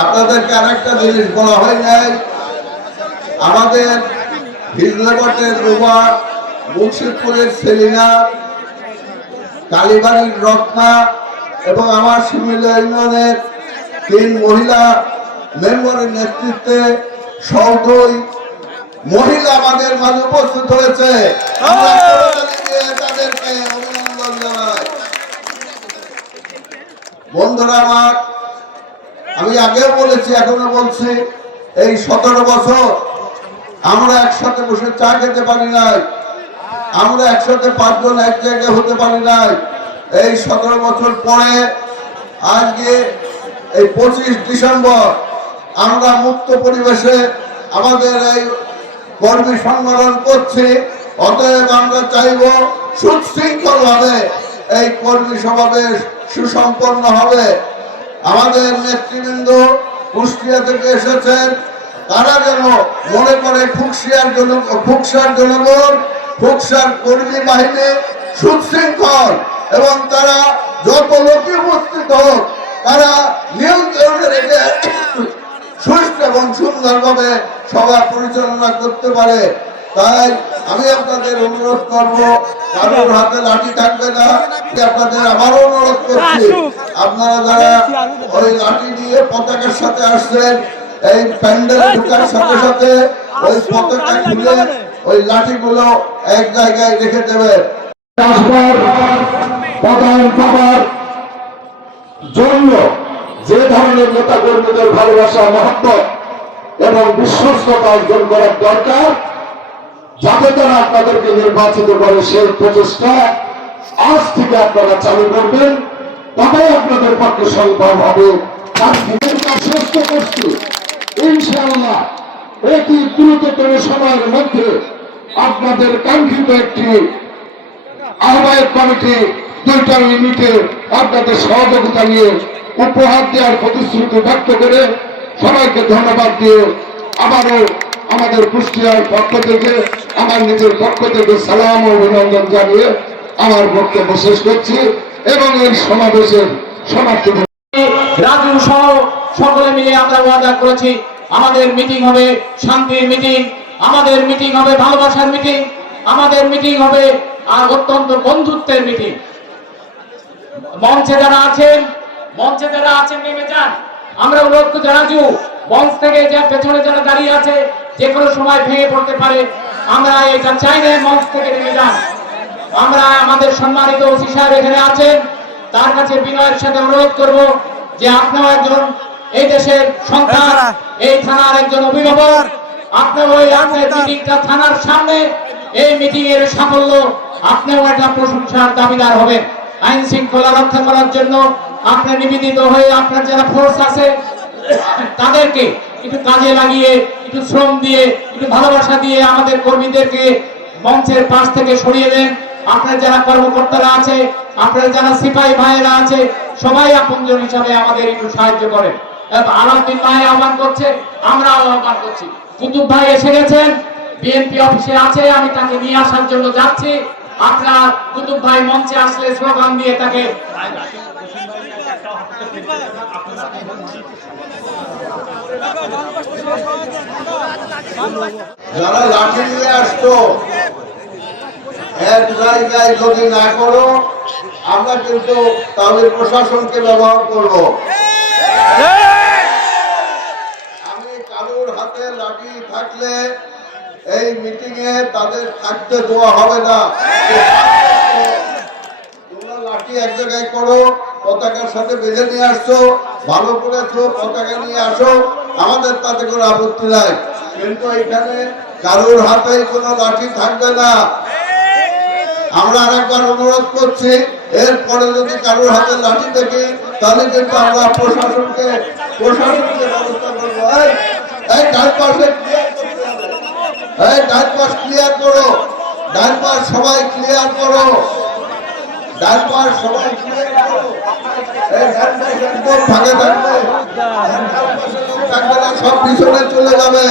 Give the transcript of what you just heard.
আপনাদেরকে আরেকটা জিনিস বলা হয় নাই, আমাদের হিজলাকটের রুমা, মুন্সিদপুরের সেলিনা, কালীবাড়ির রত্না এবং আমার শিমিলা ইউনিয়নের 3 মহিলা মেম্বারের নেতৃত্বে 100 মহিলা আমাদের মাঝে উপস্থিত হয়েছে। তাদেরকে অভিনন্দন জানাই। বন্ধুরা আমার, আমি আগেও বলেছি, এখনো বলছি, এই 17 বছর আমরা একসাথে বসে চা খেতে পারি নাই, আমরা একসাথে 5 জন এক জায়গায় হতে পারি নাই। এই 17 বছর পরে আজকে এই 25 ডিসেম্বর আমরা মুক্ত পরিবেশে আমাদের এই কর্মী সম্মেলন করছি। অতএব আমরা চাইব সুশৃঙ্খল ভাবে এই কর্মী সমাবেশ সুসম্পন্ন হবে। আমাদের নেতৃবৃন্দ কুষ্টিয়া থেকে এসেছেন, তারা যেন মনে করে ফুকসার জনগণ, ফুকসার কর্মী বাহিনী সুশৃঙ্খল এবং তারা যত লোকে উপস্থিত হোক তারা নিয়ন্ত্রণে রেখে সুষ্ঠু এবং সুন্দরভাবে সভা পরিচালনা করতে পারে। তাই আমি আপনাদের অনুরোধ করব, কারোর হাতে লাঠি থাকবে না। আপনাদের আবারও অনুরোধ করছি, আপনারা যারা ওই লাঠি নিয়ে পতাকার সাথে আসছেন, এই প্যান্ডেল ঢোকার সাথে সাথে ওই পতাকা খুলে ওই লাঠিগুলো এক জায়গায় রেখে দেবেন। জন্য যে ধরনের নেতা কর্মীদের ভালোবাসা, মহব্বত এবং বিশ্বস্ততা অর্জন করার দরকার, যাতে তারা আপনাদেরকে নির্বাচিত করে, সেই প্রচেষ্টা আজ থেকে আপনারা চালু করবেন, তবেই আপনাদের পক্ষে সম্ভব হবে। সুস্থ করছি ইনশাআল্লাহ অতি দ্রুততম সময়ের মধ্যে আপনাদের কাঙ্ক্ষিত একটি আহ্বায়ক কমিটি 2টা ইউনিটে আপনাদের সহযোগিতা নিয়ে উপহার দেওয়ার প্রতিশ্রুতি ব্যক্ত করে সবাইকে ধন্যবাদ দিয়ে আবারও আমাদের কুষ্টিয়ার পক্ষ থেকে, আমার নিজের পক্ষ থেকে সালাম ও অভিনন্দন জানিয়ে আমার বক্তব্য শেষ করছি এবং এই সমাবেশের সমাপ্তি। রাজু সহ সকলে মিলে আমরা ওয়াদা করেছি, আমাদের মিটিং হবে শান্তির মিটিং, আমাদের মিটিং হবে ভালোবাসার মিটিং, আমাদের মিটিং হবে আর অত্যন্ত বন্ধুত্বের মিটিং। মঞ্চে যারা আছেন নেমে যান। আমরা অনুরোধ করছি, রাজু মঞ্চ থেকে যে পেছনে যারা দাঁড়িয়ে আছে যে কোনো সময় ভেঙে পড়তে পারে, আমরা এটা চাই না, মঞ্চ থেকে নেমে যান। আমরা আমাদের সম্মানিত ওসি সাহেব এখানে আছেন, তার কাছে বিনয়ের সাথে অনুরোধ করব যে আপনিও একজন এই দেশের সন্তান, এই থানার একজন অভিভাবক, আপনিও ওই আপনার মিটিংটা থানার সামনে, এই মিটিং এর সাফল্য আপনিও একটা প্রশংসার দাবিদার হবেন। আইন শৃঙ্খলা রক্ষা করার জন্য আপনার নিবেদিত হয়ে আপনার যারা ফোর্স আছে তাদেরকে একটু কাজে লাগিয়ে, একটু শ্রম দিয়ে, একটু ভালোবাসা দিয়ে আমাদের কর্মীদেরকে মঞ্চের পাশ থেকে সরিয়ে দেন। আপনার যারা কর্মকর্তারা আছে, আপনার যারা সিপাহী ভাইয়েরা আছে, সবাই আপনজন হিসাবে আমাদের একটু সাহায্য করেন। আলাউদ্দিন ভাই আহ্বান করছে, আমরাও আহ্বান করছি। কুতুব ভাই এসে গেছেন, বিএনপি অফিসে আছে, আমি তাকে নিয়ে আসার জন্য যাচ্ছি। আপনার কুতুব ভাই মঞ্চে আসলে স্লোগান দিয়ে তাকে যারা লাঠি নিয়ে আসতো এক জায়গায় যদি না করো, আমরা কিন্তু তাদের প্রশাসনকে ব্যবহার করব। আমি কারোর হাতে লাঠি থাকলে এই মিটিং এ তাদের থাকতে দেওয়া হবে না। তোমরা লাঠি এক জায়গায় করো, পতাকার সাথে বেঁধে নিয়ে আসছো, ভালো করেছো, পতাকা নিয়ে আসো, আমাদের তাতে কোনো আপত্তি নাই। কিন্তু এখানে কারোর হাতে কোনো লাঠি থাকবে না। আমরা আরেকবার অনুরোধ করছি, এরপরে যদি কারোর হাতে লাঠি দেখি তাহলে কিন্তু আমরা প্রশাসনকে ব্যবস্থা করবো। এই ডান পাশে ডান পাশ ক্লিয়ার করো, ডান পাশ সবাই ক্লিয়ার করো, ডান পাশ সবাই ক্লিয়ার করো। এই ডান পাশ একদম ফাঁকে থাকবে, সব পিছনে চলে যাবে।